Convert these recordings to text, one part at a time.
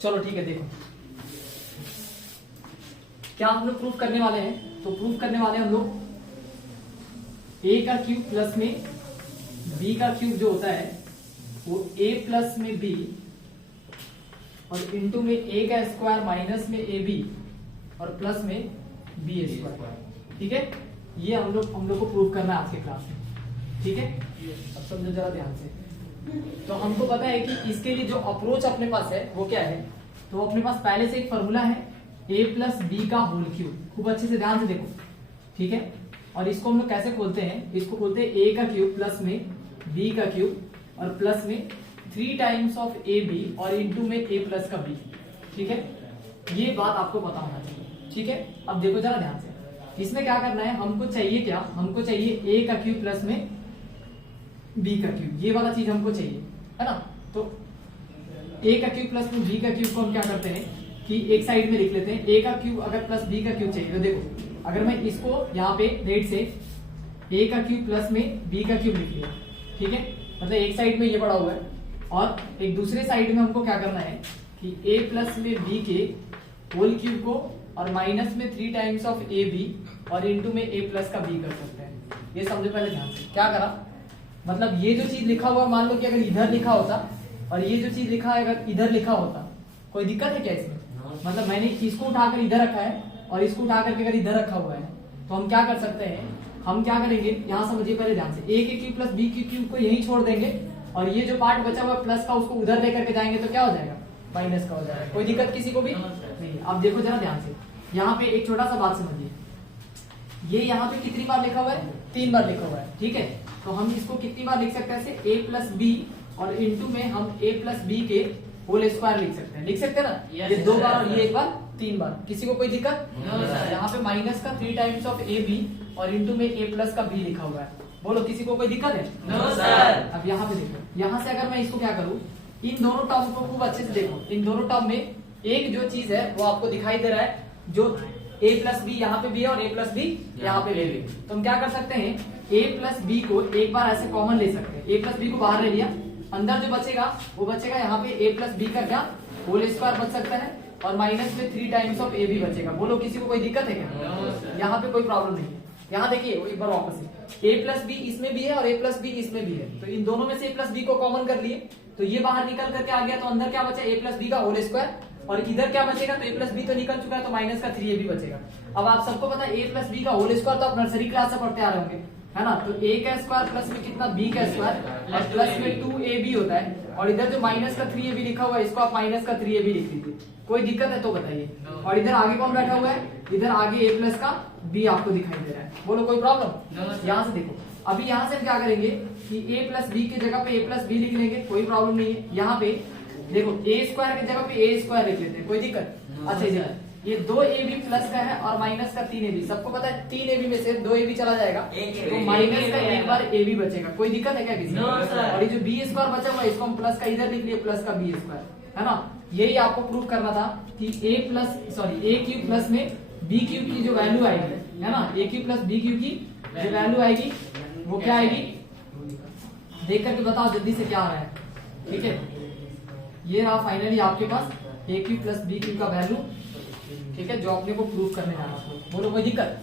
चलो ठीक है, देखो क्या हम लोग प्रूफ करने वाले हैं। तो प्रूफ करने वाले हैं हम लोग ए का क्यूब प्लस में बी का क्यूब जो होता है वो ए प्लस में बी और इंटू में ए का स्क्वायर माइनस में ए बी और प्लस में बी स्क्वायर। ठीक है, ये हम लोग को प्रूफ करना है आज के क्लास में। ठीक है, अब समझो जरा ध्यान से। तो हमको पता है कि इसके लिए जो अप्रोच अपने पास है वो क्या है। तो अपने पास पहले से एक फॉर्मूला है a प्लस बी का होल क्यूब। खूब अच्छे से ध्यान से देखो, ठीक है। और इसको हम लोग कैसे खोलते हैं, इसको खोलते हैं a का क्यूब प्लस में b का क्यूब और प्लस में 3 टाइम्स ऑफ ए बी और इंटू में a प्लस का b। ठीक है, ये बात आपको पता होना चाहिए। ठीक है, अब देखो जरा ध्यान से, इसमें क्या करना है, हमको चाहिए क्या, हमको चाहिए a का क्यूब प्लस में b का क्यूब, ये वाला चीज हमको चाहिए, है ना। तो a का क्यूब प्लस में b का क्यूब को हम क्या करते हैं कि एक साइड में लिख लेते हैं। a का क्यूब अगर प्लस b का क्यूब चाहिए तो देखो, अगर मैं इसको यहाँ पे रेड से a का क्यूब प्लस में b का क्यूब लिख लिया, ठीक है, मतलब एक साइड में ये पड़ा हुआ है और एक दूसरे साइड में हमको क्या करना है कि a प्लस में b के होल क्यूब को और माइनस में 3 टाइम्स ऑफ ए बी और इंटू में a प्लस का b कर सकते हैं। ये समझो पहले ध्यान से क्या करा, मतलब ये जो चीज लिखा हुआ मान लो कि अगर इधर लिखा होता और ये जो चीज लिखा है अगर इधर लिखा होता, कोई दिक्कत है क्या इसमें? मतलब मैंने इसको उठाकर इधर रखा है और इसको उठाकर के अगर इधर रखा हुआ है तो हम क्या कर सकते हैं, हम क्या करेंगे, यहाँ समझिए पहले ध्यान से, a के क्यूब प्लस b के क्यूब को यहीं छोड़ देंगे और ये जो पार्ट बचा हुआ प्लस का उसको उधर लेकर के जाएंगे तो क्या हो जाएगा, माइनस का हो जाएगा। कोई दिक्कत किसी को भी नहीं। अब देखो जरा ध्यान से, यहाँ पे एक छोटा सा बात समझिए, ये यहाँ पे कितनी बार लिखा हुआ है, 3 बार लिखा हुआ है। ठीक है, तो हम इसको कितनी बार लिख सकते हैं ऐसे, a प्लस बी और इंटू में हम a प्लस बी के होल स्क्वायर लिख सकते हैं, लिख सकते हैं ना। ये 2 बार और ये 1 बार, 3 बार। किसी को कोई दिक्कत? यहाँ पे माइनस का 3 टाइम्स ऑफ ए बी और इंटू में a प्लस का b लिखा हुआ है। बोलो किसी को कोई दिक्कत है? No sir. अब यहाँ पे देखो, यहाँ से अगर मैं इसको क्या करूँ, इन दोनों टर्म को खूब अच्छे से देखो, इन दोनों टर्म में एक जो चीज है वो आपको दिखाई दे रहा है, जो a प्लस बी यहाँ पे भी है और a प्लस बी यहाँ पे भी है। तो हम क्या कर सकते हैं, a प्लस बी को एक बार ऐसे कॉमन ले सकते हैं, a प्लस बी को बाहर ले लिया, अंदर जो बचेगा वो बचेगा यहाँ पे a प्लस बी का क्या होल स्क्वायर बच सकता है और माइनस में 3 टाइम्स ऑफ ए बी बचेगा। बोलो किसी को कोई दिक्कत है क्या? यहाँ पे कोई प्रॉब्लम नहीं है। यहाँ देखिए एक बार वापस से, a प्लस बी इसमें भी है और a प्लस बी इसमें भी है, तो इन दोनों में से a प्लस बी को कॉमन कर लिए तो ये बाहर निकल करके आ गया, तो अंदर क्या बचा, a प्लस बी का होल स्क्वायर और इधर क्या बचेगा, तो a प्लस बी तो निकल चुका है तो माइनस का 3ab बचेगा। अब आप सबको पता है a प्लस बी का होल स्क्वायर तो आप नर्सरी क्लास से पढ़ते आ रहे होंगे, है ना। तो a का स्क्वायर प्लस में कितना b का स्क्वायर और प्लस में 2ab होता है और इधर जो माइनस का 3ab लिखा हुआ है इसको आप माइनस का 3ab लिख लीजिए। कोई दिक्कत है तो बताइए। और इधर आगे कौन बैठा हुआ है, इधर आगे a प्लस का b आपको दिखाई दे रहा है। बोलो कोई प्रॉब्लम? यहाँ से देखो, अभी यहाँ से हम क्या करेंगे कि a प्लस बी की जगह पे a प्लस बी लिख लेंगे, कोई प्रॉब्लम नहीं है। यहाँ पे देखो a स्क्वायर की जगह पे a स्क्वायर लिख लेते हैं, कोई दिक्कत? अच्छा जी, ये 2ab प्लस का है और माइनस का 3ab, सबको पता है 3ab में से 2ab चला जाएगा तो माइनस का एक बार ab बचेगा। कोई दिक्कत है क्या किसी को? और ये जो b स्क्वायर बचा हुआ है इसको हम प्लस का इधर लिख लिए, प्लस का b स्क्वायर, है ना। यही आपको प्रूव करना था कि a क्यूब प्लस में b क्यूब की जो वैल्यू आएगी, है ना, a cube plus b cube की जो वैल्यू आएगी वो क्या आएगी, देख करके बताओ जल्दी से क्या आ रहा है। ठीक है, ये रहा फाइनली आपके पास a cube plus b cube का वैल्यू, ठीक है, जो अपने को प्रूव करने जाना। बोलो कोई दिक्कत?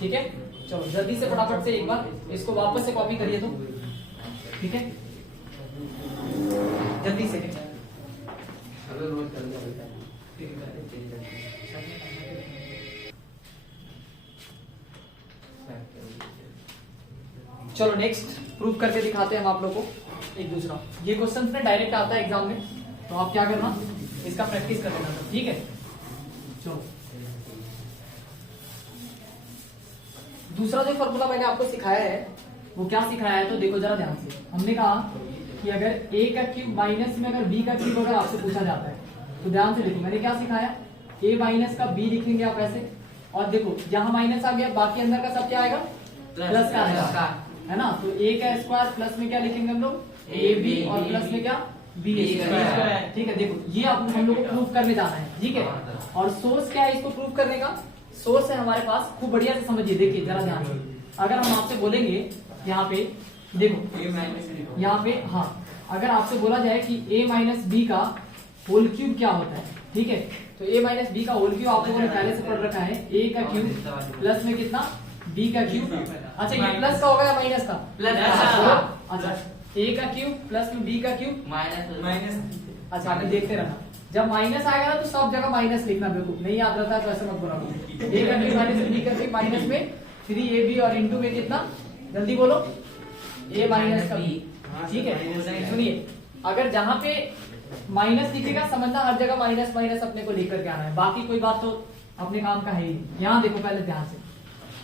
ठीक है, चलो जल्दी से फटाफट से एक बार इसको वापस से कॉपी करिए तो, ठीक है, जल्दी से। चलो नेक्स्ट प्रूफ करके दिखाते हैं हम आप लोग को एक दूसरा। ये क्वेश्चन ना डायरेक्ट आता है एग्जाम में, तो आप क्या करना, इसका प्रैक्टिस कर लेना, ठीक है। चलो दूसरा जो फॉर्मूला मैंने आपको सिखाया है वो क्या सिखाया है, तो देखो जरा ध्यान से। हमने कहा कि अगर a का क्यूब माइनस में अगर b का क्यूब अगर आपसे पूछा जाता है तो ध्यान से देखो, मैंने क्या सिखाया, a माइनस का b लिखेंगे आप ऐसे, और देखो यहाँ माइनस आ गया, बाकी अंदर का सब क्या आएगा, प्लस का आएगा, है ना। तो a का स्क्वायर प्लस में क्या लिखेंगे हम लोग, ab और प्लस में क्या, b स्क्वायर। ठीक है, देखो ये हम लोग को प्रूफ करने जाना है, ठीक है। और सोर्स क्या है इसको प्रूफ करने का, सोर्स है हमारे पास, खूब बढ़िया से समझिए, देखिए जरा ध्यान से। अगर हम आपसे बोलेंगे यहाँ पे देखो, यहाँ पे हाँ, अगर आपसे बोला जाए कि a माइनस बी का होल क्यूब क्या होता है, ठीक है। तो a माइनस बी का होल क्यूब आप लोगों ने पहले से पढ़ रखा है, a का क्यूब प्लस में कितना b का क्यूब। अच्छा ये प्लस का होगा या माइनस का? प्लस। अच्छा a का क्यूब प्लस में b का क्यूब माइनस। अच्छा अभी देखते रहना, जब माइनस आएगा ना तो सब जगह माइनस लिखना, बिल्कुल नहीं याद रहता है तो ऐसे मत बोलो। a का क्यूब माइनस b का क्यूब माइनस में 3ab और इंटू में कितना, जल्दी बोलो, a माइनस का b, ठीक है। सुनिए अगर जहां पे माइनस दिखेगा समझना हर जगह माइनस माइनस अपने को लेकर के आना है, बाकी कोई बात तो अपने काम का है ही नहीं। यहाँ देखो पहले ध्यान से,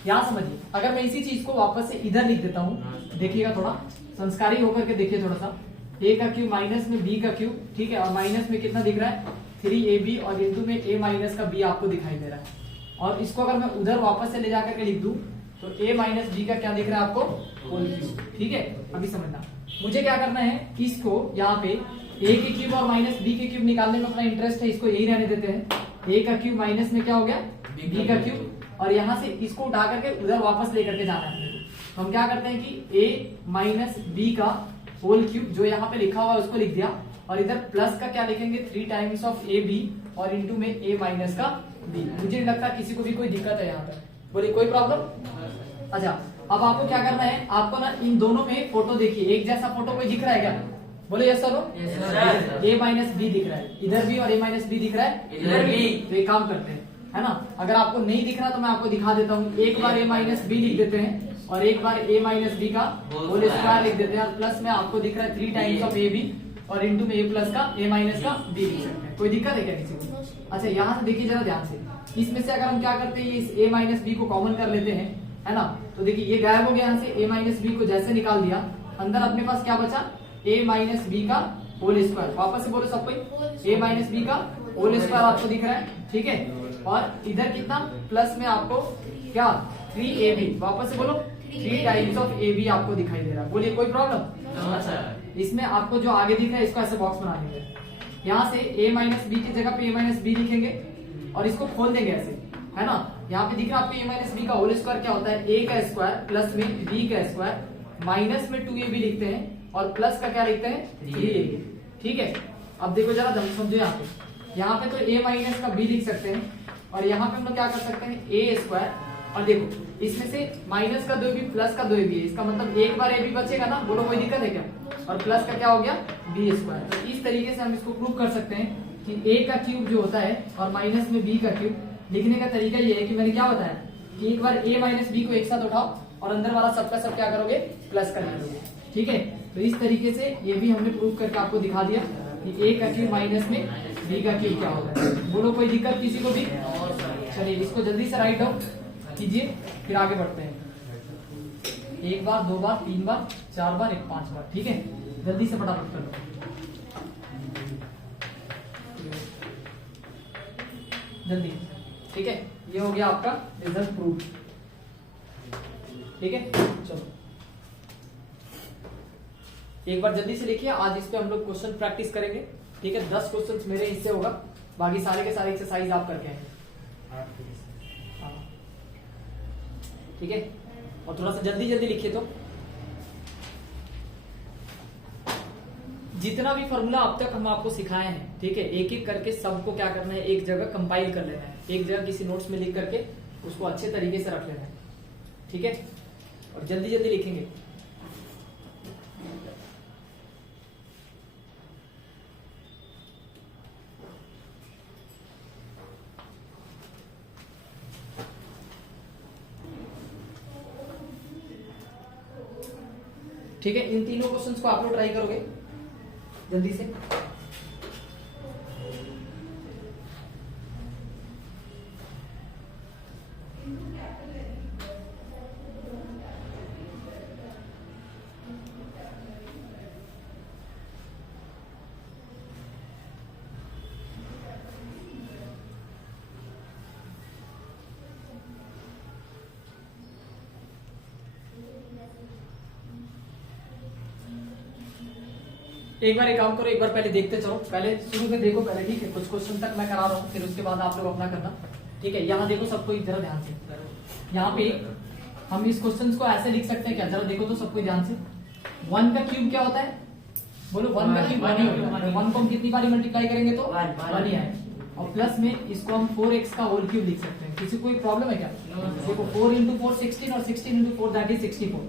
यहाँ समझिए, अगर मैं इसी चीज को वापस से इधर लिख देता हूँ, देखिएगा थोड़ा संस्कारी होकर के देखिए थोड़ा सा, a का क्यूब माइनस में b का क्यूब, ठीक है, और माइनस में कितना दिख रहा है 3ab और इंटू में a माइनस का b आपको दिखाई दे रहा है। और इसको अगर मैं उधर वापस से ले जाकर के लिख दूं तो a माइनस b का क्या दिख रहा है आपको, होल क्यूब, ठीक है। अभी समझना मुझे क्या करना है, इसको यहाँ पे a के क्यूब और माइनस b के क्यूब निकालने में अपना इंटरेस्ट है, इसको यही रहने देते हैं। a का क्यूब माइनस में क्या हो गया b का क्यूब, और यहाँ से इसको उठा करके उधर वापस लेकर के जाना है। तो हम क्या करते हैं कि a माइनस b का होल क्यूब जो यहाँ पे लिखा हुआ है उसको लिख दिया, और इधर प्लस का क्या लिखेंगे 3 टाइम्स ऑफ ए बी और इंटू में a माइनस का b। मुझे नहीं लगता किसी को भी कोई दिक्कत है यहाँ पर, बोलिए कोई प्रॉब्लम। अच्छा अब आपको क्या करना है, आपको ना इन दोनों में फोटो देखिए, एक जैसा फोटो कोई दिख रहा है क्या, बोले yes sir. a minus B दिख रहा है इधर भी और a माइनस बी दिख रहा है इधर भी। तो एक काम करते हैं, है ना, अगर आपको नहीं दिख रहा तो मैं आपको दिखा देता हूँ। एक बार a माइनस बी लिख देते हैं और एक बार a माइनस बी का होल स्क्वायर लिख देते हैं, और प्लस में आपको दिख रहा है 3 टाइम्स ऑफ ए बी और इंटू में a प्लस का a माइनस का b लिख सकते हैं। कोई दिक्कत है क्या किसी को? अच्छा यहाँ से देखिए जरा ध्यान से, इसमें से अगर हम क्या करते हैं इस a माइनस बी को कॉमन कर लेते हैं, है ना, तो देखिए ये गायब हो गया यहाँ से, a माइनस बी को जैसे निकाल दिया, अंदर अपने पास क्या बचा a माइनस बी का होल स्क्वायर। वापस से बोलो सब कोई, a माइनस बी का होल स्क्वायर आपको दिख रहा है, ठीक है। और इधर कितना प्लस में आपको क्या 3ab, वापस से बोलो 3 टाइम्स ऑफ ए बी आपको दिखाई दे रहा है, बोलिए कोई प्रॉब्लम। अच्छा इसमें आपको जो आगे दिख रहा है इसको ऐसे बॉक्स बना देंगे, यहाँ से a माइनस बी की जगह पे a माइनस बी लिखेंगे और इसको खोल देंगे ऐसे, है ना। यहाँ पे दिख रहा है आपको a माइनस बी का होल स्क्वायर क्या होता है, a का स्क्वायर प्लस में b का स्क्वायर माइनस में 2ab लिखते हैं और प्लस का क्या लिखते हैं 3ab, ठीक है। अब देखो जरा समझो, यहाँ पे तो a माइनस का b लिख सकते हैं और यहाँ पे हम लोग क्या कर सकते हैं a स्क्वायर, और देखो इसमें से माइनस का 2ab प्लस का 2ab है, इसका मतलब एक बार ab बचेगा ना, बोलो कोई दिक्कत है क्या, और प्लस का क्या हो गया b स्क्वायर। तो इस तरीके से हम इसको प्रूव कर सकते हैं कि a का क्यूब जो होता है और माइनस में b का क्यूब, लिखने का तरीका ये है कि मैंने क्या बताया कि एक बार a माइनस b को एक साथ उठाओ और अंदर वाला सबका सब क्या करोगे प्लस कर लोगे, ठीक है। तो इस तरीके से ये भी हमने प्रूव करके आपको दिखा दिया कि a का क्यूब माइनस में b का क्यूब क्या होता है। बोलो कोई दिक्कत किसी को भी? चलिए इसको जल्दी से राइट डाउन कीजिए, फिर आगे बढ़ते हैं। 1 बार 2 बार 3 बार 4 बार 5 बार, ठीक है, जल्दी से फटाफट कर लो, जल्दी, ठीक है। ये हो गया आपका रिजल्ट प्रूफ, ठीक है। चलो एक बार जल्दी से लिखिए, आज इस पे हम लोग क्वेश्चन प्रैक्टिस करेंगे, ठीक है। 10 क्वेश्चन मेरे हिस्से होगा, बाकी सारे के सारे एक्सरसाइज आप करके आएंगे, ठीक है। और थोड़ा सा जल्दी जल्दी लिखिए, तो जितना भी फॉर्मूला अब तक हम आपको सिखाए हैं, ठीक है, एक एक करके सबको क्या करना है, एक जगह कंपाइल कर लेना है, एक जगह किसी नोट्स में लिख करके उसको अच्छे तरीके से रख लेना है, ठीक है। और जल्दी जल्दी लिखेंगे। ठीक है, इन तीनों क्वेश्चंस को आप लोग ट्राई करोगे जल्दी से। एक बार एक काम करो, एक बार पहले देखते चलो, पहले शुरू में देखो पहले, ठीक है। कुछ क्वेश्चन तक मैं करा रहा हूँ, फिर उसके बाद आप लोग अपना करना, ठीक है। यहाँ देखो सबको जरा ध्यान से, यहाँ पे हम इस क्वेश्चन को ऐसे लिख सकते हैं क्या, जरा देखो तो सबको ध्यान से। 1 का क्यूब क्या होता है बोलो 1 का क्यूब 1 ही होगा, 1 को हम कितनी बार मल्टीप्लाई करेंगे तो 1 ही आएगा। और प्लस में इसको हम 4x का होल क्यूब लिख सकते हैं। किसी कोई प्रॉब्लम है क्या? देखो 4 इंटू 4 16 और 16 इंटू 4 दैट इज 64।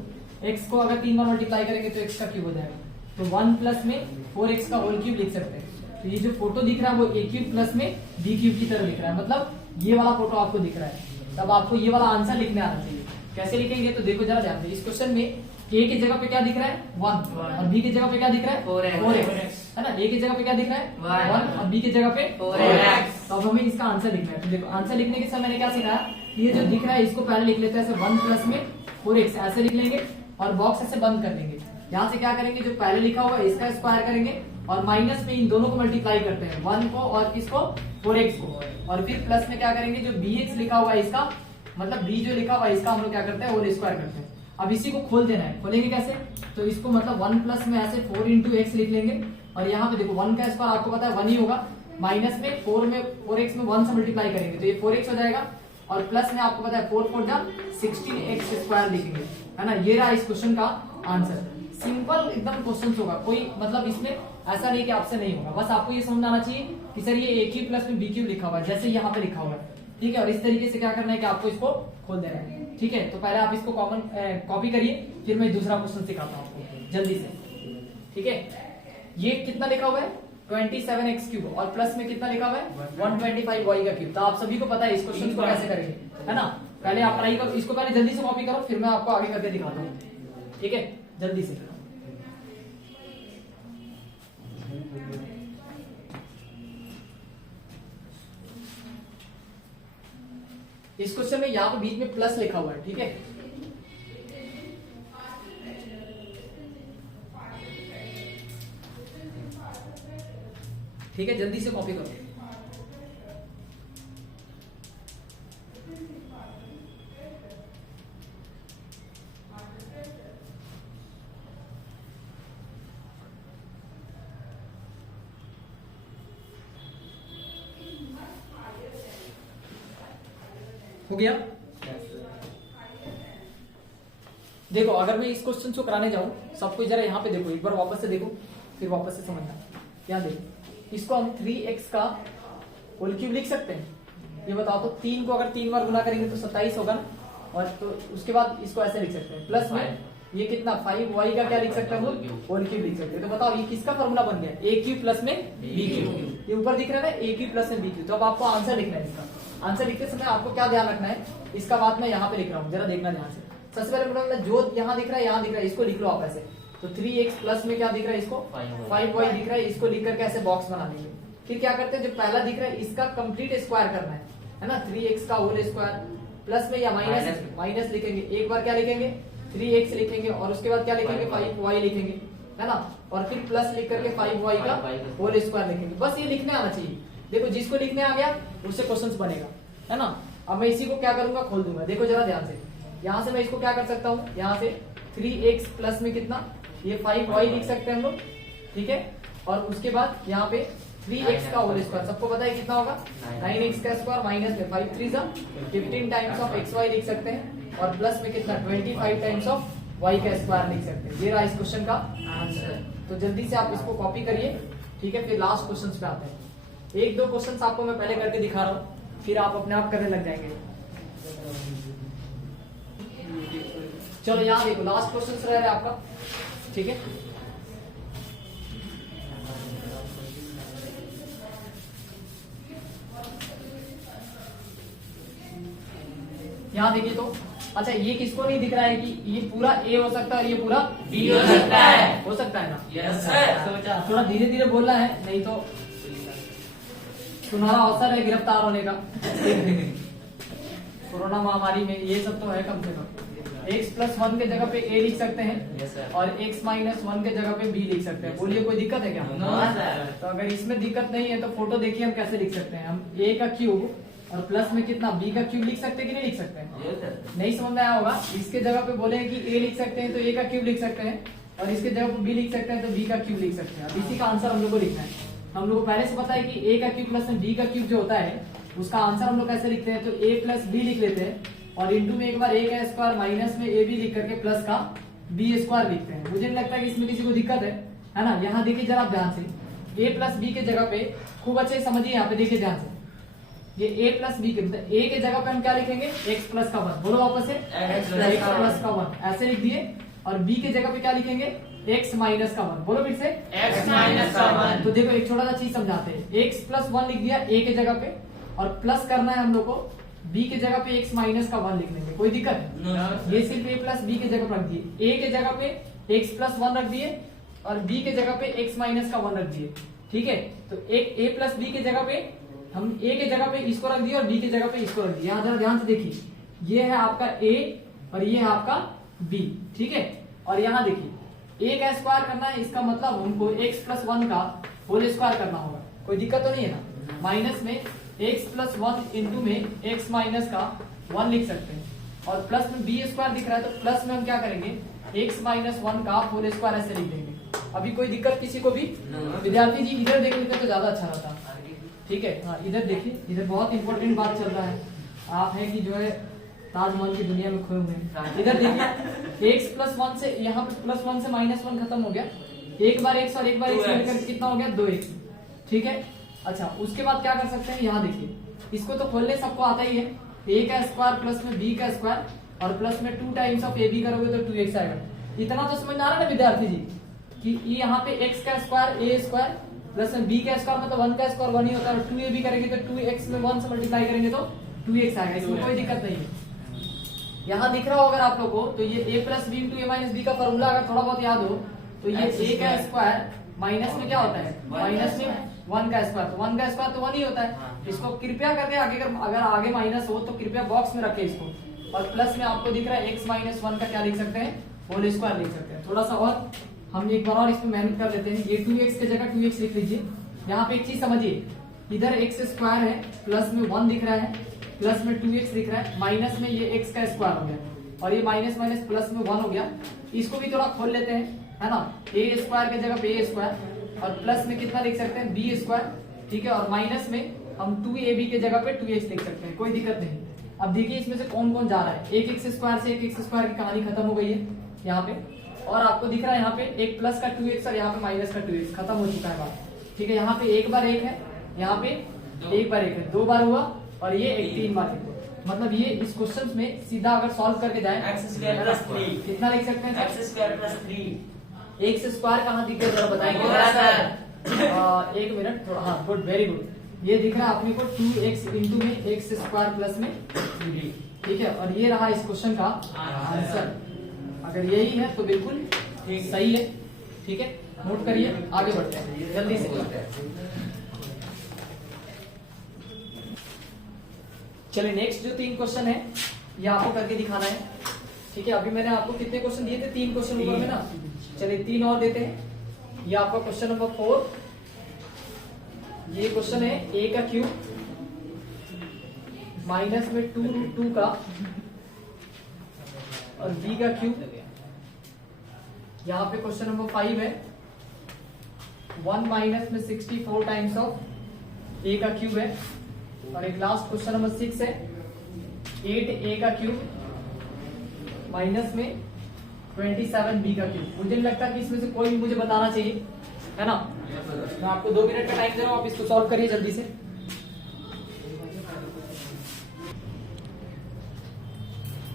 x को अगर 3 बार मल्टीप्लाई करेंगे तो x का क्यूब हो जाएगा। तो 1 प्लस में 4x का होल क्यूब लिख सकते हैं। तो ये जो फोटो दिख रहा है वो a क्यूब प्लस में b क्यूब की तरह दिख रहा है, मतलब ये वाला फोटो आपको दिख रहा है। तब आपको ये वाला आंसर लिखने आना चाहिए। कैसे लिखेंगे तो देखो जरा ध्यान से, इस क्वेश्चन में a की जगह पे क्या दिख रहा है 1 और b की जगह पे क्या दिख रहा है 4x, है ना। a की जगह पे क्या दिख रहा है 1 और b की जगह पे 4x। तो अब हमें इसका आंसर लिखना है। तो देखो आंसर लिखने के समय मैंने क्या सीखा, ये जो दिख रहा है इसको पहले लिख लेते हैं ऐसे 1 प्लस में 4x ऐसे लिख लेंगे और बॉक्स ऐसे बंद कर देंगे। यहाँ से क्या करेंगे, जो पहले लिखा हुआ है इसका स्क्वायर करेंगे और माइनस में इन दोनों को मल्टीप्लाई करते हैं, 1 को और किसको 4x को, और फिर प्लस में क्या करेंगे, जो bx लिखा हुआ है इसका मतलब b जो लिखा हुआ है इसका हम लोग क्या करते हैं होल स्क्वायर करते हैं। अब इसी को खोल देना है। खोलेंगे कैसे, तो इसको मतलब 1 प्लस में ऐसे 4 इंटू एक्स लिख लेंगे और यहाँ पे देखो 1 का स्क्वायर आपको पता है 1 ही होगा, माइनस में 4x में 1 से मल्टीप्लाई करेंगे तो ये 4x हो जाएगा और प्लस में आपको पता है 4 4 जा 16x स्क्वायर लिखेंगे, है ना। ये रहा इस क्वेश्चन का आंसर। सिंपल एकदम क्वेश्चन होगा, कोई मतलब इसमें ऐसा नहीं कि आपसे नहीं होगा। बस आपको ये समझ आना चाहिए कि सर ये a क्यूब प्लस में b क्यूब लिखा हुआ है जैसे यहाँ पे लिखा हुआ है, ठीक है। और इस तरीके से क्या करना है कि आपको इसको खोल देना है, ठीक है। तो पहले आप इसको कॉमन कॉपी करिए, फिर मैं दूसरा क्वेश्चन सिखाता हूँ आपको जल्दी से, ठीक है। ये कितना लिखा हुआ है 27x क्यूब और प्लस में कितना लिखा हुआ है 125y का क्यूब। तो आप सभी को पता है इस क्वेश्चन को कैसे करेंगे, है ना। पहले आप ट्राई करो, इसको पहले जल्दी से कॉपी करो, फिर मैं आपको आगे करके दिखाता हूँ, ठीक है। जल्दी से इस क्वेश्चन में यहाँ पे बीच में प्लस लिखा हुआ है, ठीक है। ठीक है, जल्दी से कॉपी करो। हो गया? देखो अगर मैं इस क्वेश्चन को कराने जाऊं, सब कुछ जरा यहाँ पे देखो, एक बार वापस से देखो फिर वापस से समझना। यहाँ देखो, इसको हम 3x का होल क्यूब लिख सकते हैं। ये बताओ तो 3 को अगर 3 बार गुना करेंगे तो 27 होगा ना, और तो उसके बाद इसको ऐसे लिख सकते हैं। प्लस में ये कितना 5y का क्या लिख सकते हैं होल क्यूब लिख सकते हैं। तो बताओ ये किसका फॉर्मूला बन गया a क्यूब प्लस में b क्यूब। ये ऊपर दिख रहा है ना a क्यूब प्लस में b क्यूब। तो अब आपको आंसर लिखना है। इसका आंसर लिखते समय आपको क्या ध्यान रखना है, इसका बात मैं यहाँ पे लिख रहा हूँ, जरा देखना ध्यान से। सबसे पहले मतलब जो यहाँ दिख रहा है यहाँ दिख रहा है इसको लिख लो आप ऐसे। तो 3x प्लस में क्या दिख रहा है इसको 5y दिख रहा है, इसको लिख करके ऐसे बॉक्स बना देंगे। फिर क्या करते हैं, जो पहला दिख रहा है इसका कंप्लीट स्क्वायर करना है ना, 3x का होल स्क्वायर प्लस में या माइनस लिखेंगे। एक बार क्या लिखेंगे 3x लिखेंगे और उसके बाद क्या लिखेंगे 5y लिखेंगे, है ना। और फिर प्लस लिख करके 5y का होल स्क्वायर लिखेंगे। बस ये लिखने आना चाहिए। देखो जिसको लिखने आ गया उससे क्वेश्चन बनेगा, है ना। अब मैं इसी को क्या करूंगा खोल दूंगा। देखो जरा ध्यान से, यहाँ से मैं इसको क्या कर सकता हूँ, यहाँ से 3x प्लस में कितना ये 5y लिख सकते हैं हम लोग, ठीक है। और उसके बाद यहाँ पे 3x का होल स्क्वायर, सबको पता है कितना होगा 9x का स्क्वायर माइनस में 5 3 15 टाइम्स ऑफ xy लिख सकते हैं और प्लस में कितना 25 टाइम्स ऑफ y का स्क्वायर लिख सकते हैं। ये रहा इस क्वेश्चन का आंसर। तो जल्दी से आप इसको कॉपी करिए, ठीक है। फिर लास्ट क्वेश्चन पे आते हैं। एक दो क्वेश्चन आपको मैं पहले करके दिखा रहा हूँ, फिर आप अपने आप करने लग जाएंगे। चलो यहाँ देखो लास्ट क्वेश्चन रह रहा है आपका, ठीक है। यहाँ देखिए तो अच्छा ये किसको नहीं दिख रहा है कि ये पूरा A हो सकता है और ये पूरा B हो सकता है ना। Yes sir. थोड़ा धीरे धीरे बोलना है, नहीं तो तुम्हारा अवसर है गिरफ्तार होने का। कोरोना महामारी में ये सब तो है कम से कम। x प्लस 1 के जगह पे a लिख सकते हैं और x माइनस 1 के जगह पे b लिख सकते हैं। बोलिए कोई दिक्कत है क्या? No sir. तो अगर इसमें दिक्कत नहीं है तो फोटो देखिए हम कैसे लिख सकते हैं। हम a का क्यूब और प्लस में कितना b का क्यूब लिख सकते हैं कि नहीं लिख सकते हैं? नहीं समझ में आया होगा। इसके जगह पे बोले कि a लिख सकते हैं तो a का क्यूब लिख सकते हैं और इसके जगह पे b लिख सकते हैं तो b का क्यूब लिख सकते हैं। अब इसी का आंसर हम लोग को लिखना है। हम लोग को पहले से पता है कि a का क्यूब प्लस में b का क्यूब जो होता है उसका आंसर हम लोग कैसे लिखते हैं, तो a प्लस b लिख लेते हैं और इंटू में एक बार a का स्क्वायर माइनस में a b लिख करके प्लस का b स्क्वायर लिखते हैं। मुझे नहीं लगता कि इसमें किसी को दिक्कत है। है ना। यहाँ देखिए जरा आप ध्यान से, ए प्लस बी के जगह पे खूब अच्छे से समझिए, यहाँ पे देखिए ध्यान से, ये ए प्लस बी के मतलब ए के जगह पे हम क्या लिखेंगे, एक्स प्लस का 1, बोलो वापस से X प्लस का 1 ऐसे लिख दिए। और बी के जगह पे क्या लिखेंगे, एक्स माइनस का 1, बोलो फिर से x माइनस का 1। तो देखो एक छोटा सा चीज समझाते हैं, एक्स प्लस 1 लिख दिया ए के जगह पे, और प्लस करना है हम लोग को बी के जगह पे एक्स माइनस का 1 लिख लेंगे, कोई दिक्कत। ये सिर्फ ए प्लस बी के जगह पर रख दिए, ए के जगह पे एक्स प्लस 1 रख दिए और बी के जगह पे एक्स माइनस का 1 रख दिए, ठीक है। तो एक ए प्लस बी के जगह पे हम ए के जगह पे इसको रख दिया और बी के जगह पे इसको रख दिया। यहाँ जरा ध्यान से देखिए, ये है आपका ए और ये है आपका बी, ठीक है। और यहाँ देखिए ए का स्क्वायर करना है, इसका मतलब हमको एक्स प्लस 1 का होल स्क्वायर करना होगा, कोई दिक्कत तो नहीं है ना। माइनस में एक्स प्लस 1 इंटू में एक्स माइनस का 1 लिख सकते हैं, और प्लस में बी स्क्वायर दिख रहा है तो प्लस में हम क्या करेंगे, एक्स माइनस 1 का होल स्क्वायर ऐसे लिख देंगे। अभी कोई दिक्कत किसी को भी? विद्यार्थी जी इधर देख लेते तो ज्यादा अच्छा रहता, ठीक है। हाँ इधर देखिए, इधर बहुत इंपॉर्टेंट बात चल रहा है, आप है कि जो है ताजमहल की दुनिया में खोए हुए हैं। इधर देखिए एक्स प्लस 1 से यहाँ पे प्लस 1 से माइनस 1 खत्म हो गया, एक बार एक्स और एक बार एक्स मिलकर कितना हो गया, 2x, ठीक है। अच्छा उसके बाद क्या कर सकते हैं, यहाँ देखिए इसको तो खोलने सबको आता ही है, a का स्क्वायर प्लस में b का स्क्वायर और प्लस में 2 टाइम्स ऑफ ab करोगे तो 2x आएगा। इतना तो समझ आ रहा है ना विद्यार्थी जी कि यहाँ पे x का स्क्वायर a स्क्वायर प्लस में b का स्क्वायर मतलब 1 का स्क्वायर 1 ही होता है, और 2ab करेंगे तो 2x में 1 से मल्टीप्लाई करेंगे तो 2x आएगा, इसमें कोई दिक्कत नहीं है। यहाँ दिख रहा हो अगर आप लोग को तो ये a plus B into A minus B का फॉर्मूला अगर थोड़ा बहुत याद हो तो ये a का स्क्वायर माइनस में क्या होता है, माइनस में 1 का स्क्वायर, तो 1 का स्क्वायर तो 1 ही होता है। इसको कृपया करके आगे अगर आगे माइनस हो तो कृपया बॉक्स में रखें इसको, और प्लस में आपको दिख रहा है x माइनस 1 का क्या लिख सकते हैं, होल स्क्वायर लिख सकते हैं। थोड़ा सा और हम एक बार और इसमें मेहनत कर लेते हैं, ये 2x की जगह 2x लिख लीजिए। यहाँ पे एक चीज समझिए, इधर x स्क्वायर है प्लस में 1 दिख रहा है, प्लस में 2x दिख रहा है, माइनस में ये x का स्क्वायर हो गया और ये माइनस माइनस प्लस में 1 हो गया। इसको भी थोड़ा खोल लेते हैं, है ना, a स्क्वायर की जगह पे a स्क्वायर और प्लस में कितना लिख सकते हैं, b स्क्वायर, ठीक है, और माइनस में हम 2ab के जगह पे 2x लिख सकते हैं, कोई दिक्कत नहीं। अब देखिए इसमें से कौन कौन जा रहा है, एक एक्स स्क्वायर से एक एक्स स्क्वायर की कहानी खत्म हो गई है यहाँ पे, और आपको दिख रहा है यहाँ पे एक प्लस का 2x और यहाँ पे माइनस का 2x, खत्म हो चुका है बात, ठीक है। यहाँ पे एक बार एक है, यहाँ पे एक बार एक है, 2 बार हुआ और ये एक 3 बार है। मतलब ये इस क्वेश्चन में सीधा अगर सॉल्व करके जाए x स्क्वायर प्लस 3 कितना लिख सकते हैं, x square plus 3 x square कहाँ दिख गया जरा बताएंगे। एक मिनट थोड़ा, हाँ गुड, वेरी गुड। ये दिख रहा है अपने को 2x इंटू में एक्स स्क्वायर प्लस में 3, ठीक है। और ये रहा इस क्वेश्चन का आंसर, अगर यही है तो बिल्कुल सही है, ठीक है। नोट करिए, आगे बढ़ते हैं जल्दी से। चलिए नेक्स्ट जो 3 क्वेश्चन है ये आपको करके दिखाना है, ठीक है। अभी मैंने आपको कितने क्वेश्चन दिए थे, 3 क्वेश्चन ऊपर में ना, चलिए 3 और देते हैं। ये आपका क्वेश्चन नंबर 4, ये क्वेश्चन है a का क्यूब माइनस में 2√2 का और b का क्यूब। यहाँ पे क्वेश्चन नंबर 5 है 1 माइनस में 64 टाइम्स ऑफ a का क्यूब है, और एक लास्ट क्वेश्चन नंबर 6 है 8a का क्यूब माइनस में 27b का क्यूब। मुझे नहीं लगता कि इसमें से कोई भी मुझे बताना चाहिए, है ना। मैं आपको 2 मिनट का टाइम दे रहा हूं, आप इसको सॉल्व करिए जल्दी से।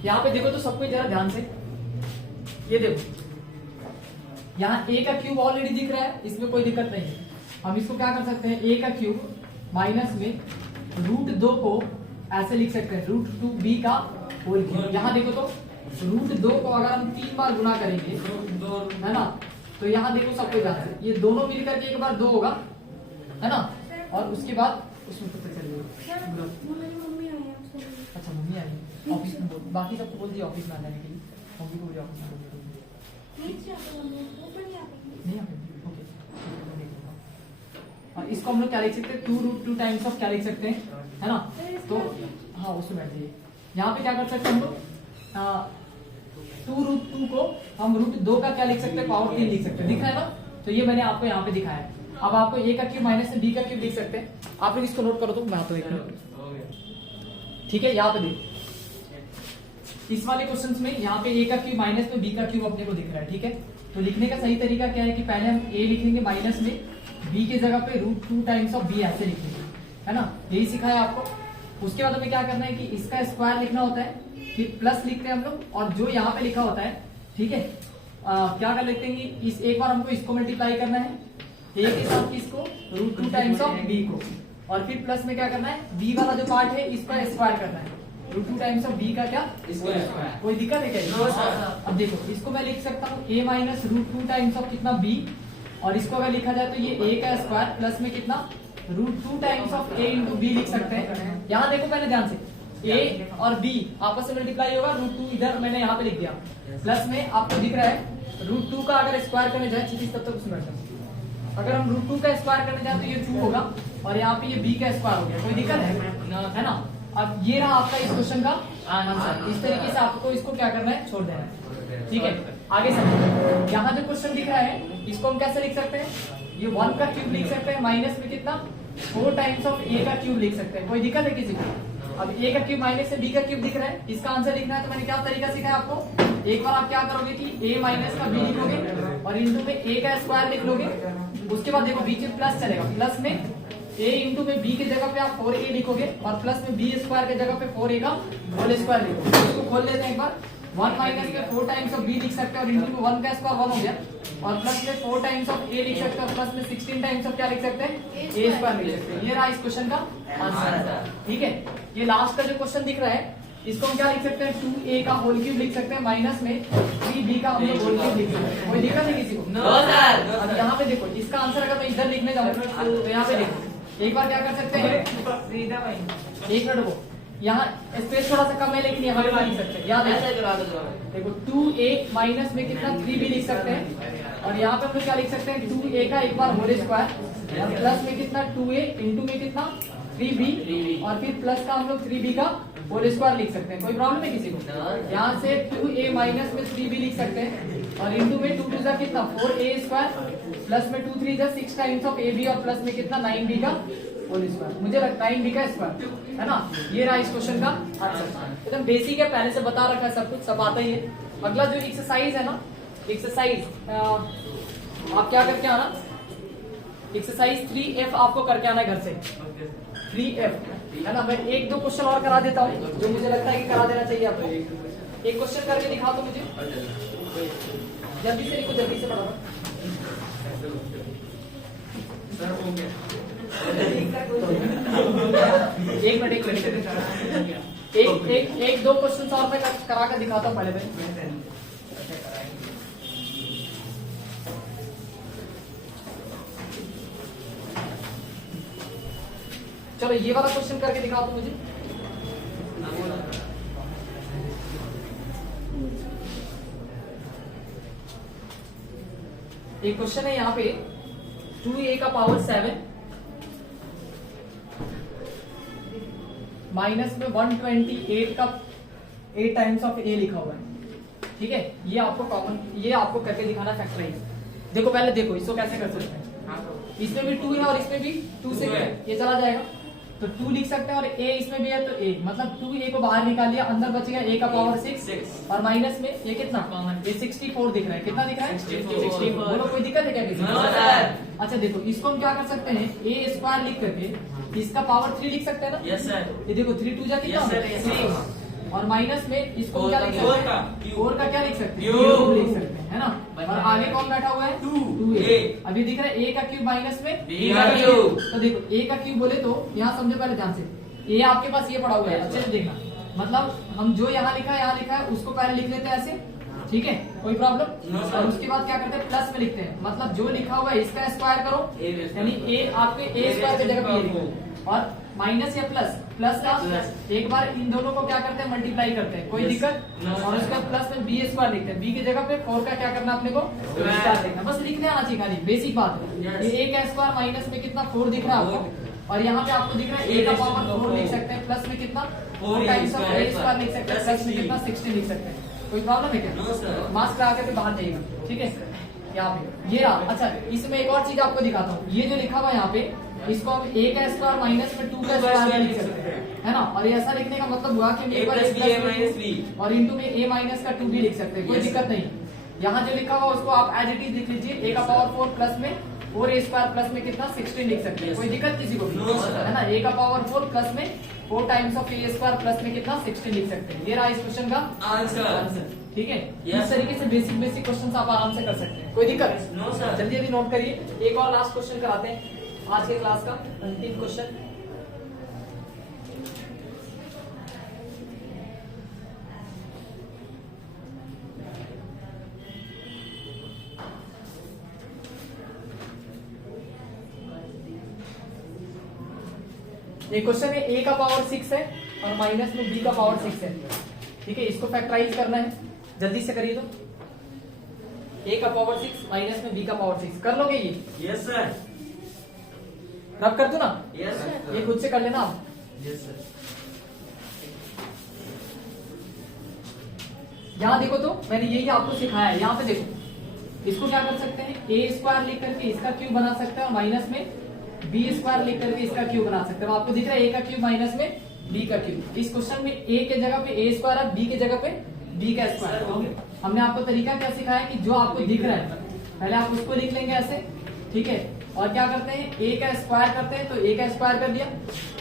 यहाँ पे देखो तो सबको जरा ध्यान से, ये देखो यहाँ a का क्यूब ऑलरेडी दिख रहा है, इसमें कोई दिक्कत नहीं है। हम इसको क्या कर सकते हैं, a का क्यूब माइनस में √2 को ऐसे लिख सकते हैं √2b का होल क्यूब। यहाँ देखो तो √2 को अगर हम 3 बार गुना करेंगे, है ना, तो यहाँ देखो सबको ध्यान से, ये दोनों मिलकर के एक बार 2 होगा, है ना, और उसके बाद उसमें पता चलेगा। अच्छा मम्मी आई है ऑफिस में, बोल बाकी सबको बोल दिया ऑफिस में आ जाने के लिए, मम्मी को बोलिए ऑफिस में नहीं आ पाएंगे, ओके। और इसको हम लोग क्या लिख सकते हैं, 2√2 टाइम्स ऑफ क्या लिख सकते हैं, है ना, तो हाँ उसमें बैठ जाइए। यहाँ पे क्या कर सकते हैं हम लोग, 2√2 को हम √2 का क्या लिख सकते हैं, पावर 3 लिख सकते हैं, दिख रहा है ना। तो ये मैंने आपको यहाँ पे दिखाया है। अब आपको a का क्यूब माइनस में b का क्यूब लिख सकते हैं, आप लोग इसको नोट करो तो मैं आता हूँ एक मिनट, ठीक है। यहाँ पे देखो इस वाले क्वेश्चन में यहाँ पे a का क्यूब माइनस में b का क्यूब अपने को दिख रहा है, ठीक है। तो लिखने का सही तरीका क्या है कि पहले हम a लिखेंगे माइनस में b की जगह पे √2 टाइम्स ऑफ b ऐसे लिखेंगे, है ना, यही सिखाया आपको। उसके बाद हमें क्या करना है कि इसका स्क्वायर लिखना होता है, फिर प्लस लिखते हैं हम लोग, और जो यहाँ पे लिखा होता है, ठीक है, क्या कर लेते हैं कि इस एक बार हमको इसको मल्टीप्लाई करना है a के साथ इसको √2 टाइम्स ऑफ b को, और फिर प्लस में क्या करना है b वाला जो पार्ट है इसका स्क्वायर करना है, √2 टाइम्स ऑफ b का क्या स्क्वायर। कोई दिक्कत है क्या? No sir. अब देखो इसको मैं लिख सकता हूँ a माइनस √2 टाइम्स ऑफ कितना b, और इसको अगर लिखा जाए तो ये a का स्क्वायर प्लस में कितना √2 times of a into b लिख सकते हैं। यहाँ देखो पहले ध्यान से, a और b आपस में मल्टीप्लाई होगा, √2 इधर मैंने यहाँ पे लिख दिया, प्लस में आपको दिख रहा है √2 का अगर स्क्वायर करने जाए, ठीक तब तक सुना, अगर हम √2 का स्क्वायर करने जाए तो ये 2 होगा, और यहाँ पे ये b का स्क्वायर हो गया, कोई दिक्कत है ना। अब ये रहा आपका इस क्वेश्चन का आंसर। इस तरीके से आपको इसको क्या करना है, छोड़ देना है, ठीक है। आगे समझो, यहाँ जो क्वेश्चन दिख रहा है इसको हम कैसे लिख सकते हैं, ये 1 का क्यूब लिख सकते हैं, माइनस में कितना 4 टाइम्स ऑफ a का क्यूब लिख सकते हैं, कोई दिक्कत है किसी को? अब a का क्यूब माइनस से b का क्यूब दिख रहा है, इसका आंसर लिखना है, तो मैंने क्या तरीका सिखाया आपको, एक बार आप क्या करोगे कि a माइनस का b लिखोगे और इंटू में a का स्क्वायर लिख लोगे, उसके बाद देखो बीच में प्लस चलेगा, प्लस में a इंटू में b की जगह पे आप 4a लिखोगे, और प्लस में b स्क्वायर की जगह पे 4a का होल स्क्वायर लिखोगे। इसको खोल लेते हैं एक बार, 1 माइनस में 4 टाइम्स ऑफ b लिख सकते हैं, और इंटू में 1 का स्क्वायर 1 हो गया, और प्लस में 4 टाइम्स ऑफ a लिख सकते हैं, और प्लस में 16 टाइम्स ऑफ क्या लिख सकते हैं, a स्क्वायर लिख सकते हैं। ये रहा इस क्वेश्चन का आंसर, ठीक है। ये लास्ट का जो क्वेश्चन दिख रहा है इसको हम क्या लिख सकते हैं, 2a का होल क्यूब लिख सकते हैं, माइनस में 3b का हम लोग होल क्यूब लिख सकते हैं, कोई दिक्कत नहीं किसी को? No sir. अब यहाँ पे देखो इसका आंसर अगर मैं इधर लिखने जाऊँ तो यहाँ पे देखो एक बार क्या कर सकते हैं, एक मिनट को यहाँ स्पेस थोड़ा सा कम है लेकिन यहाँ पे लिख सकते हैं, याद है देखो 2a माइनस में कितना 3b लिख सकते हैं, और यहाँ पे हम लोग क्या लिख सकते हैं 2a का एक बार होल स्क्वायर, और प्लस में कितना 2a इंटू में कितना 3b, और फिर प्लस का हम लोग 3b का होल स्क्वायर लिख सकते हैं, कोई प्रॉब्लम है किसी को? यहाँ से 2a माइनस में 3b लिख सकते हैं, और इंटू में 2 2 कितना 4a स्क्वायर, प्लस में 2 3 6 टाइम्स ऑफ ab, और प्लस में कितना 9b का होल स्क्वायर, मुझे लगता है 9b का स्क्वायर, है ना। ये रहा इस क्वेश्चन का आंसर, एकदम बेसिक है, पहले से बता रखा है, सब कुछ सब आता ही है। अगला जो एक्सरसाइज है ना, एक्सरसाइज आप क्या करके आना, एक्सरसाइज 3f आपको करके आना है घर से, 3f, है ना। मैं 1-2 क्वेश्चन और करा देता हूँ जो मुझे लगता है कि करा देना चाहिए आपको। एक क्वेश्चन करके दिखाओ तो मुझे, जल्दी से लिखो, जल्दी से पढ़ो। एक मिनट 1-2 क्वेश्चन और मैं करा कर दिखाता हूँ पहले। चलो ये वाला क्वेश्चन करके दिखाओ तो मुझे। एक क्वेश्चन है यहाँ पे 2a का पावर 7 माइनस में 128 का 8 टाइम्स ऑफ a लिखा हुआ है, ठीक है। ये आपको कॉमन, ये आपको करके दिखाना फैक्टराइज। देखो पहले देखो इसको कैसे कर सकते हैं, इसमें भी 2 है और इसमें भी 2 से ये चला जाएगा, तो 2 लिख सकते हैं, और a इसमें भी है तो a, मतलब 2a को बाहर निकाल लिया, अंदर बच गया a का पावर 6, और माइनस में ये कितना ये 64 दिख रहा है, कितना दिख रहा है 64। बोलो कोई दिक्कत है क्या किसी को? अच्छा देखो इसको हम क्या कर सकते हैं, a स्क्वायर लिख करके इसका पावर 3 लिख सकते हैं ना। Yes sir. ये देखो 3 2 जा कितना Yes, sir, yes, sir। और माइनस में इसको क्या लिख फोर सकते का हैं, 4 का क्या लिख सकते हैं, क्यूब क्यूब लिख सकते हैं, है ना। और आगे कौन बैठा हुआ है 2a, अभी दिख रहा है a का क्यूब माइनस में b का क्यूब। तो देखो a का क्यूब बोले तो यहाँ समझो पहले ध्यान से, a आपके पास ये पड़ा हुआ है, अच्छे से देखना, मतलब हम जो यहाँ लिखा है उसको पहले लिख लेते हैं ऐसे, ठीक है, कोई प्रॉब्लम। और उसके बाद क्या करते हैं प्लस में लिखते हैं, मतलब जो लिखा हुआ है इसका स्क्वायर करो, यानी a आपके a स्क्वायर की जगह पे ये लिखो, और माइनस या प्लस का एक बार इन दोनों को क्या करते हैं मल्टीप्लाई करते हैं, कोई दिक्कत। और उसके बाद प्लस में b स्क्वायर लिखते हैं, b की जगह पे 4 का क्या करना अपने को स्क्वायर लिखना, बस लिखने आना चाहिए खाली, बेसिक बात है। ये a का स्क्वायर माइनस में कितना 4 दिख रहा है आपको, और यहाँ पे आपको दिख रहा है a का पावर 4 लिख सकते हैं, प्लस में कितना 4 टाइम्स ऑफ a स्क्वायर लिख सकते हैं, प्लस में कितना 16 लिख सकते हैं, कोई प्रॉब्लम है क्या? मास्क लगा के बाहर जाइएगा, ठीक है। यहाँ पे ये रहा। अच्छा इसमें एक और चीज आपको दिखाता हूँ, ये जो लिखा हुआ है यहाँ पे इसको हम a का स्क्वायर माइनस में 2 का स्क्वायर लिख सकते हैं, है ना। और ऐसा लिखने का मतलब हुआ कि हम एक बार a और इंटू में a माइनस का 2 भी लिख सकते हैं, कोई दिक्कत नहीं। यहाँ जो लिखा हुआ उसको आप एज इट इज लिख लीजिए, a का पावर 4 प्लस में 4a² प्लस में कितना 16 लिख सकते हैं, कोई दिक्कत किसी को भी? No, sir. है ना, a का पावर 4 प्लस में 4 टाइम्स ऑफ a² प्लस में कितना 16 लिख सकते हैं। ये रहा इस क्वेश्चन का आंसर। आंसर, ठीक है। Yes. इस तरीके से बेसिक बेसिक क्वेश्चन आप आराम से कर सकते हैं, कोई दिक्कत? No sir. जल्दी जल्दी नोट करिए। एक और लास्ट क्वेश्चन कराते हैं आज के क्लास का, अंतिम क्वेश्चन। ये क्वेश्चन है, a का पावर 6 है और माइनस में b का पावर 6 है, ठीक है। इसको फैक्टराइज करना है, जल्दी से करिए। तो a का पावर 6 माइनस में b का पावर 6 कर लोगे ये? Yes sir. रब कर दो ना, यस सर। ये खुद से कर लेना आप। Yes sir. यहाँ देखो, तो मैंने यही आपको सिखाया है। यहाँ पे देखो, इसको क्या कर सकते हैं, a² लिख करके इसका क्यूब बना सकते हैं और माइनस में b² लिख करके इसका क्यूब बना सकते हैं। आपको दिख रहा है a का क्यूब माइनस में b का क्यूब। इस क्वेश्चन में a के जगह पे a² है, b के जगह पे b का स्क्वायर। हमने आपको तरीका क्या सिखाया कि जो आपको दिख रहा है पहले आप उसको लिख लेंगे ऐसे, ठीक है। और क्या करते हैं, a का स्क्वायर करते हैं, तो a का स्क्वायर कर दिया,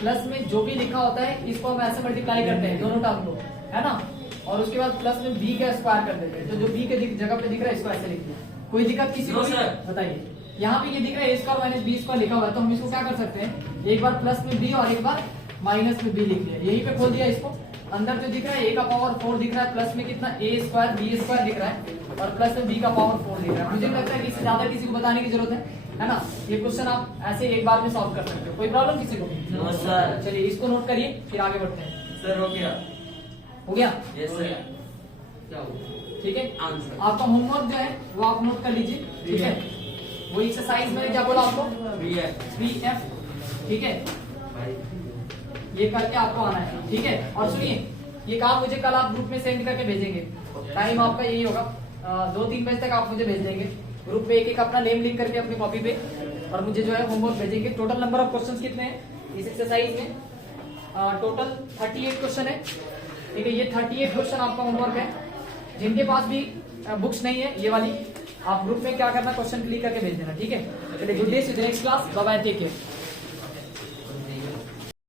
प्लस में जो भी लिखा होता है इसको हम ऐसे मल्टीप्लाई करते हैं दोनों टर्म को, है ना। और उसके बाद प्लस में b का स्क्वायर कर देते हैं, तो जो b के जगह पे दिख रहा है इसको ऐसे लिख दिया। कोई दिक्कत किसी को? No, sir. बताइए। यहाँ पे ये दिख रहा है a² माइनस b² लिखा हुआ है, तो हम इसको क्या कर सकते हैं, एक बार प्लस में b और एक बार माइनस में b लिख लिया, यहीं पे खोल दिया इसको। अंदर जो दिख रहा है a का पावर 4 दिख रहा है, प्लस में कितना a² b² दिख रहा है और प्लस में b का पावर 4 दिख रहा है। मुझे लगता है कि इससे ज्यादा किसी को बताने की जरूरत है ना। ये क्वेश्चन आप ऐसे एक बार में सॉल्व कर सकते हो, कोई प्रॉब्लम किसी को? No sir. चलिए इसको नोट करिए, फिर आगे बढ़ते हैं। सर हो गया। हो गया? Yes sir. क्या हुआ? ठीक है। आंसर। आपका होमवर्क जो है वो आप नोट कर लीजिए, ठीक है। वो एक्सरसाइज मैंने क्या बोला आपको, 3F, ठीक है। ये करके आपको आना है, ठीक है। और सुनिए, ये काम मुझे कल आप ग्रुप में सेंड करके भेजेंगे। टाइम आपका यही होगा, 2-3 बजे तक आप मुझे भेज देंगे ग्रुप पे, एक एक अपना नेम लिख करके अपनी कॉपी पे, और मुझे जो है होमवर्क भेजेंगे। टोटल नंबर ऑफ क्वेश्चंस कितने हैं इस एक्सरसाइज में? टोटल 38 क्वेश्चन है, ठीक है। ये 38 क्वेश्चन आपका होमवर्क है। जिनके पास भी बुक्स नहीं है ये वाली, आप ग्रुप में क्या करना, क्वेश्चन क्लिक करके भेज देना, ठीक है। चलिए, good day, see you next class, bye bye, take care.